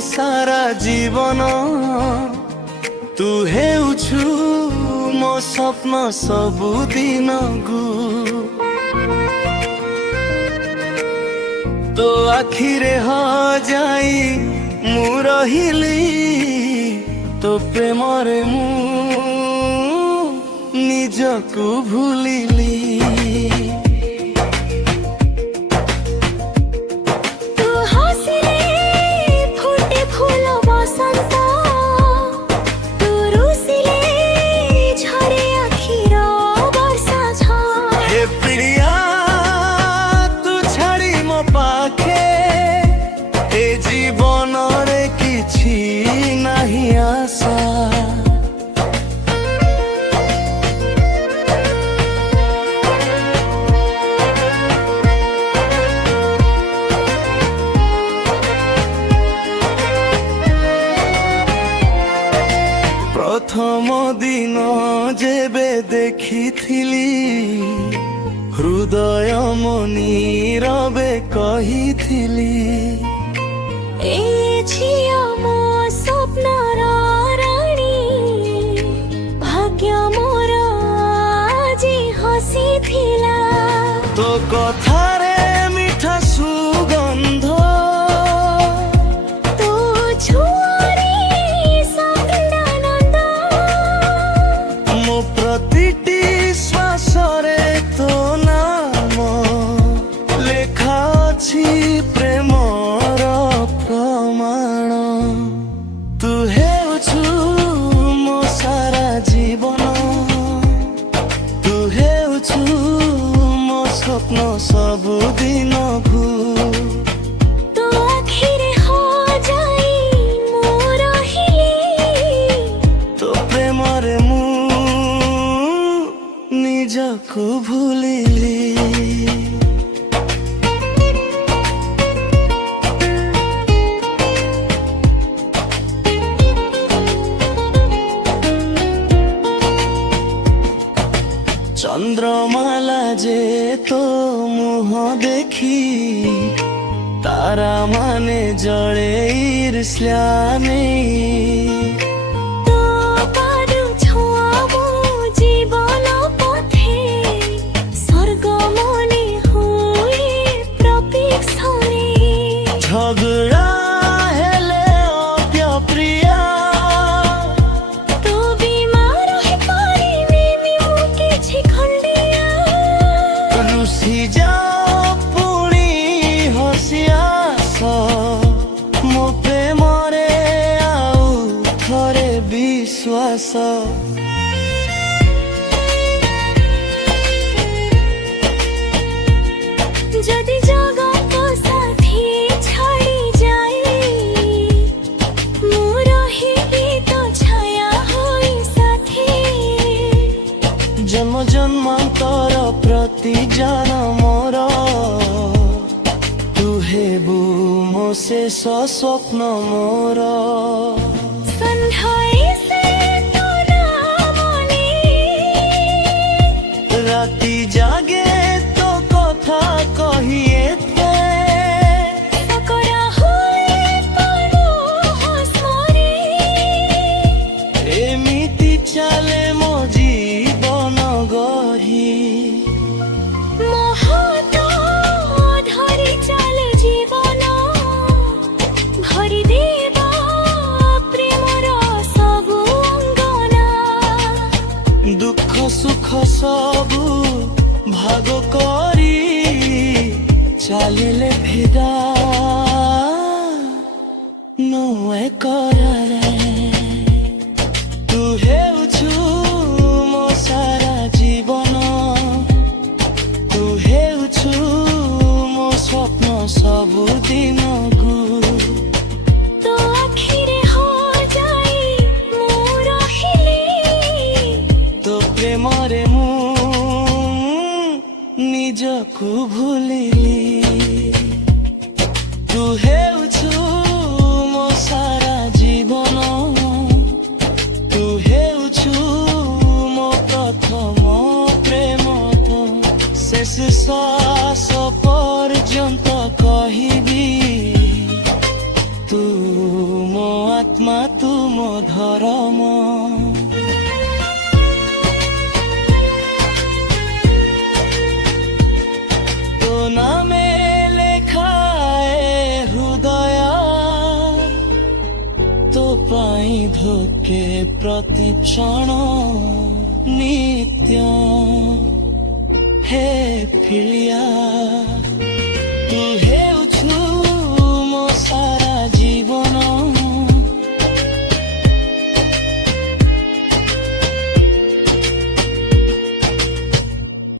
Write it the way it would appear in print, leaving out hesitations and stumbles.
सारा जीवन तू हेउछु मो स्वप्न सबुदिन गु तो आखिरे हजाई मु रहिली तो प्रेमरे मु निजकु भूलिली प्रथम दिन जेबे देखिथिली हृदय मनी रबे कहिथिली ए झिया मो स्वप्न राणी भाग्य मोर आजी हसिथिला तो कथारे मिठा सुगंध तो छुआरी प्रतिटी श्वासरे तो नाम लेखा अछि प्रेमर प्रमाण तू हेउछु मो सारा जीवन तू हेउछु मो स्वप्न सबुदिन भू तो आखिरे हजाई मु रहिली तो प्रेमरे मु निजकु भूलिली चंद्रमाला जे तो मुह देखी तारा माने जड़े ईर्ष्याने झगड़ा हेले अप्रिया तो बीमार है पानी में मुके छी खंडिया रुसी जा पुणी हसियास मो प्रेमरे आउ थरे विश्वास जदि जगत साथी छाड़ी जाए मु रहिबी तो छाया होई साथी जन्म जन्मांतर प्रति जान मोर तू हेबु मो शेष स्वप्न मोर संधाई से तो नामनी राति जागे तो कथा कहिए सकरा होई पड़ो हसमरी एमिति चले मो जीवन गढ़ी महत धरी चले जीवन भरी देवा प्रेमर सबु अंगना दुख सुख सबु भाग करी चालिले भेदा नुए करारे तू हेउछु मो सारा जीवन तू हेउछु मो स्वप्न सबुदिन गु तो आखिरे हजाई मु रहिली तो प्रेमरे मु निजकु भूलिली तू हेउछु मो सारा जीवन तू हेउछु मो प्रथम प्रेम शेष श्वास पर्यंत कहिबी तू आत्मा तुम धर्म तो नामे लेखाए हृदय तो पाई धोके प्रति क्षण नित्य हे फिलिया